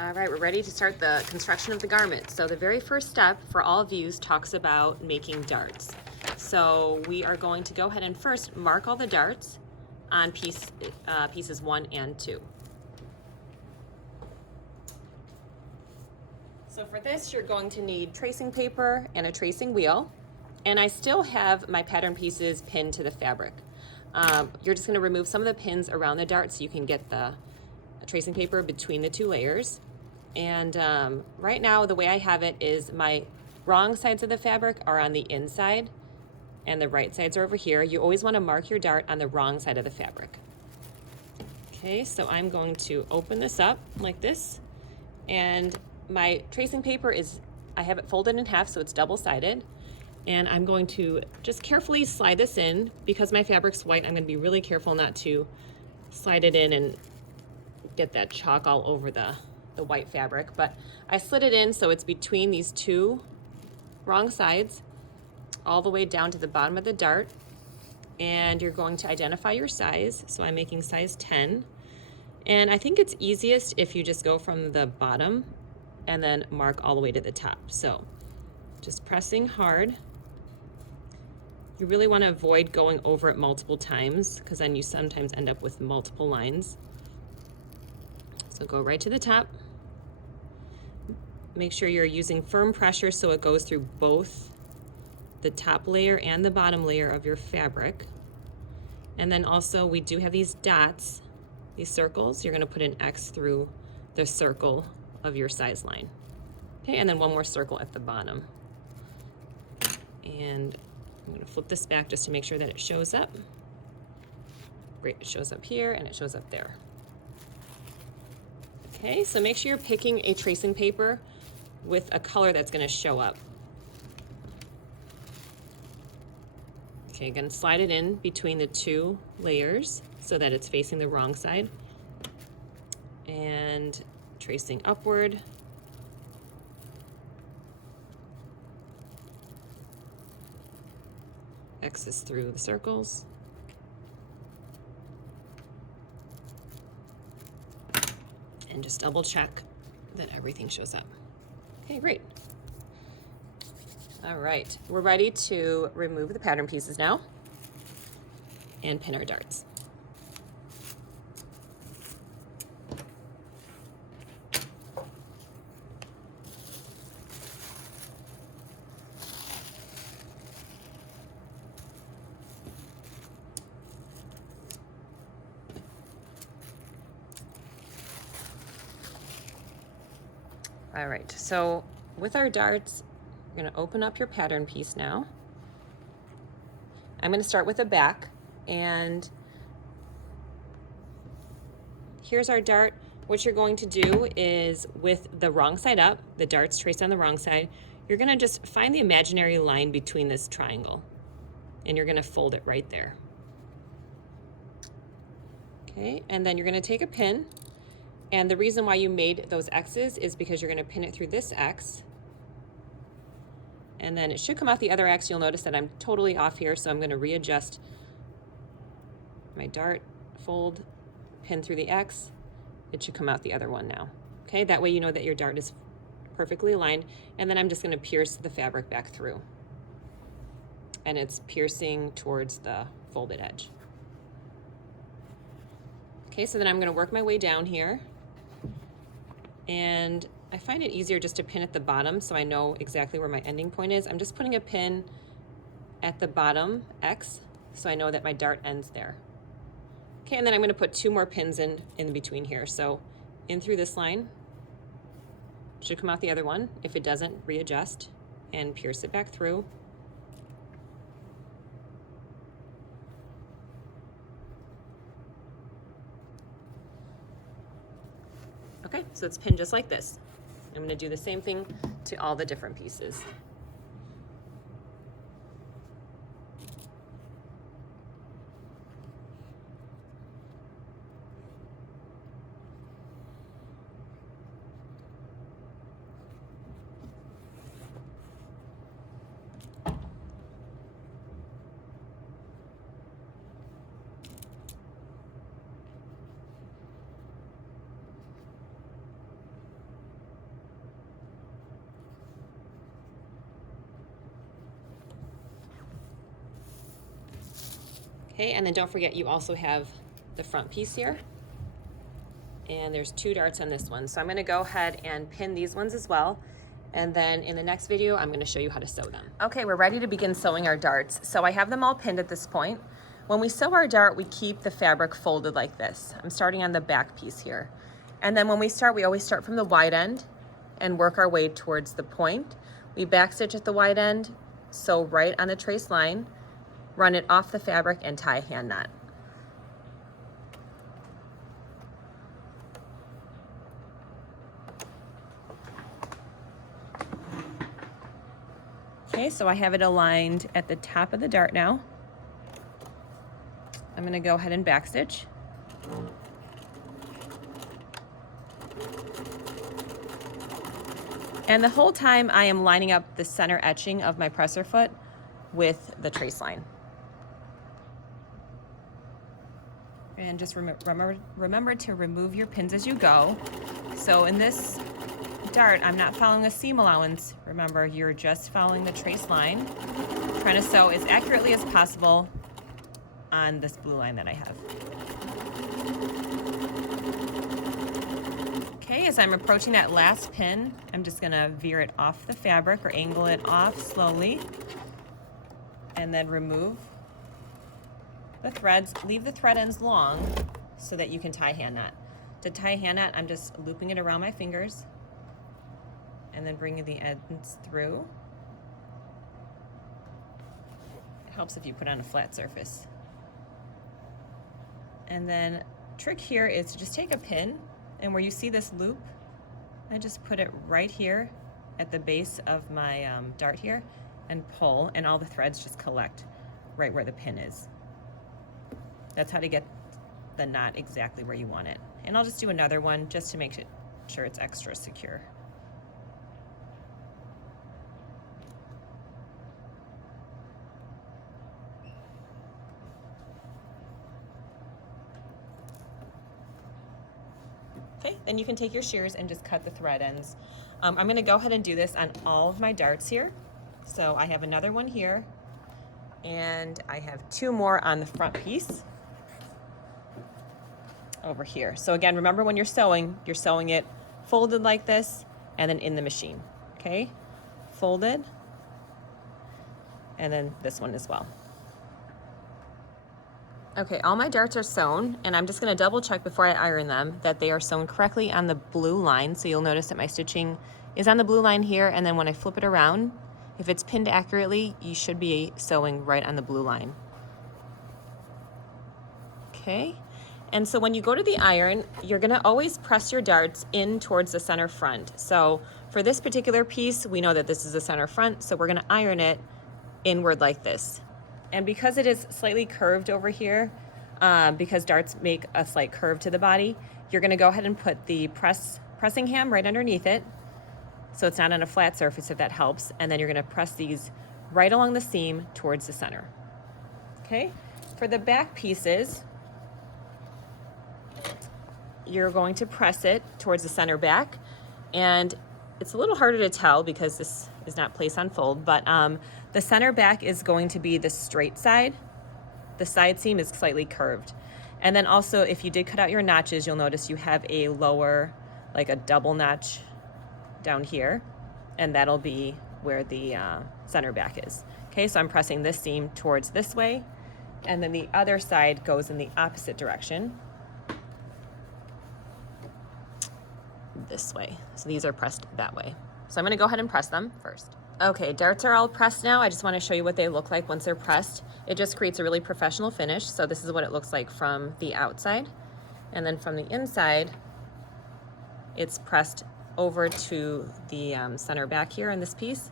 All right, we're ready to start the construction of the garment. So the very first step for all views talks about making darts. So we are going to go ahead and first mark all the darts on pieces 1 and 2. So for this, you're going to need tracing paper and a tracing wheel. And I still have my pattern pieces pinned to the fabric. You're just going to remove some of the pins around the dart so you can get the tracing paper between the 2 layers. And right now, the way I have it is my wrong sides of the fabric are on the inside and the right sides are over here. You always want to mark your dart on the wrong side of the fabric. Okay, so I'm going to open this up like this, and my tracing paper I have it folded in half so it's double-sided, and I'm going to just carefully slide this in. Because my fabric's white, I'm going to be really careful not to slide it in and get that chalk all over the white fabric, but I slid it in so it's between these 2 wrong sides all the way down to the bottom of the dart. And you're going to identify your size. So I'm making size 10, and I think it's easiest if you just go from the bottom and then mark all the way to the top. So just pressing hard. You really want to avoid going over it multiple times because then you sometimes end up with multiple lines. So go right to the top. Make sure you're using firm pressure so it goes through both the top layer and the bottom layer of your fabric. And then also we do have these dots, these circles. You're going to put an X through the circle of your size line. Okay, and then one more circle at the bottom. And I'm going to flip this back just to make sure that it shows up. Great, it shows up here and it shows up there. Okay, so make sure you're picking a tracing paper with a color that's going to show up. Okay, again, slide it in between the 2 layers so that it's facing the wrong side. And tracing upward. X's through the circles. And just double check that everything shows up. Okay, great. All right, we're ready to remove the pattern pieces now and pin our darts. All right, so with our darts, you're going to open up your pattern piece now. I'm going to start with the back, and here's our dart. What you're going to do is, with the wrong side up, the dart's traced on the wrong side, you're going to just find the imaginary line between this triangle, and you're going to fold it right there. Okay, and then you're going to take a pin, and the reason why you made those X's is because you're going to pin it through this X. And then it should come out the other X. You'll notice that I'm totally off here, so I'm going to readjust my dart, fold, pin through the X. It should come out the other one now. Okay, that way you know that your dart is perfectly aligned. And then I'm just going to pierce the fabric back through. And it's piercing towards the folded edge. Okay, so then I'm going to work my way down here. And I find it easier just to pin at the bottom so I know exactly where my ending point is. I'm just putting a pin at the bottom X so I know that my dart ends there. Okay, and then I'm going to put 2 more pins in between here. So in through this line, should come out the other one. If it doesn't, readjust and pierce it back through. Okay, so it's pinned just like this. I'm going to do the same thing to all the different pieces. Okay, and then don't forget you also have the front piece here. And there's 2 darts on this one. So I'm gonna go ahead and pin these ones as well. And then in the next video, I'm gonna show you how to sew them. Okay, we're ready to begin sewing our darts. So I have them all pinned at this point. When we sew our dart, we keep the fabric folded like this. I'm starting on the back piece here. And then when we start, we always start from the wide end and work our way towards the point. We backstitch at the wide end, sew right on the trace line, run it off the fabric and tie a hand knot. Okay, so I have it aligned at the top of the dart now. I'm gonna go ahead and backstitch. And the whole time I am lining up the center etching of my presser foot with the trace line. And just remember to remove your pins as you go. So in this dart, I'm not following a seam allowance. Remember, you're just following the trace line, trying to sew as accurately as possible on this blue line that I have. Okay, as I'm approaching that last pin, I'm just gonna veer it off the fabric or angle it off slowly, and then remove the threads. Leave the thread ends long so that you can tie a hand knot. To tie a hand knot, I'm just looping it around my fingers and then bringing the ends through. It helps if you put on a flat surface. And then trick here is to just take a pin, and where you see this loop, I just put it right here at the base of my dart here and pull, and all the threads just collect right where the pin is. That's how to get the knot exactly where you want it. And I'll just do another one just to make sure it's extra secure. Okay, then you can take your shears and just cut the thread ends. I'm gonna go ahead and do this on all of my darts here. So I have another one here, and I have 2 more on the front piece over here. So again, remember when you're sewing it folded like this and then in the machine, okay? Folded, and then this one as well. Okay, all my darts are sewn, and I'm just gonna double check before I iron them that they are sewn correctly on the blue line. So you'll notice that my stitching is on the blue line here, and then when I flip it around, if it's pinned accurately, you should be sewing right on the blue line. Okay, and so when you go to the iron, you're gonna always press your darts in towards the center front. So for this particular piece, we know that this is the center front, so we're gonna iron it inward like this. And because it is slightly curved over here, because darts make a slight curve to the body, you're gonna go ahead and put the pressing ham right underneath it, so it's not on a flat surface, if that helps. And then you're gonna press these right along the seam towards the center. Okay, for the back pieces, you're going to press it towards the center back. And it's a little harder to tell because this is not placed on fold, but the center back is going to be the straight side. The side seam is slightly curved. And then also, if you did cut out your notches, you'll notice you have a lower, like a double notch down here, and that'll be where the center back is. Okay, so I'm pressing this seam towards this way, and then the other side goes in the opposite direction, this way. So these are pressed that way. So I'm gonna go ahead and press them first. Okay, darts are all pressed now. I just wanna show you what they look like once they're pressed. It just creates a really professional finish. So this is what it looks like from the outside. And then from the inside, it's pressed over to the center back here in this piece.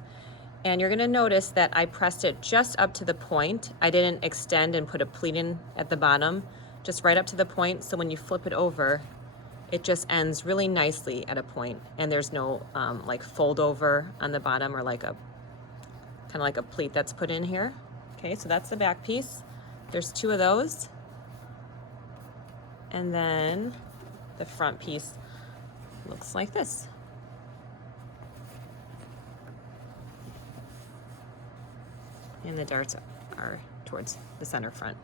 And you're gonna notice that I pressed it just up to the point. I didn't extend and put a pleat in at the bottom, just right up to the point. So when you flip it over, it just ends really nicely at a point, and there's no like fold over on the bottom or like a kind of like a pleat that's put in here. Okay, so that's the back piece. There's 2 of those. And then the front piece looks like this. And the darts are towards the center front.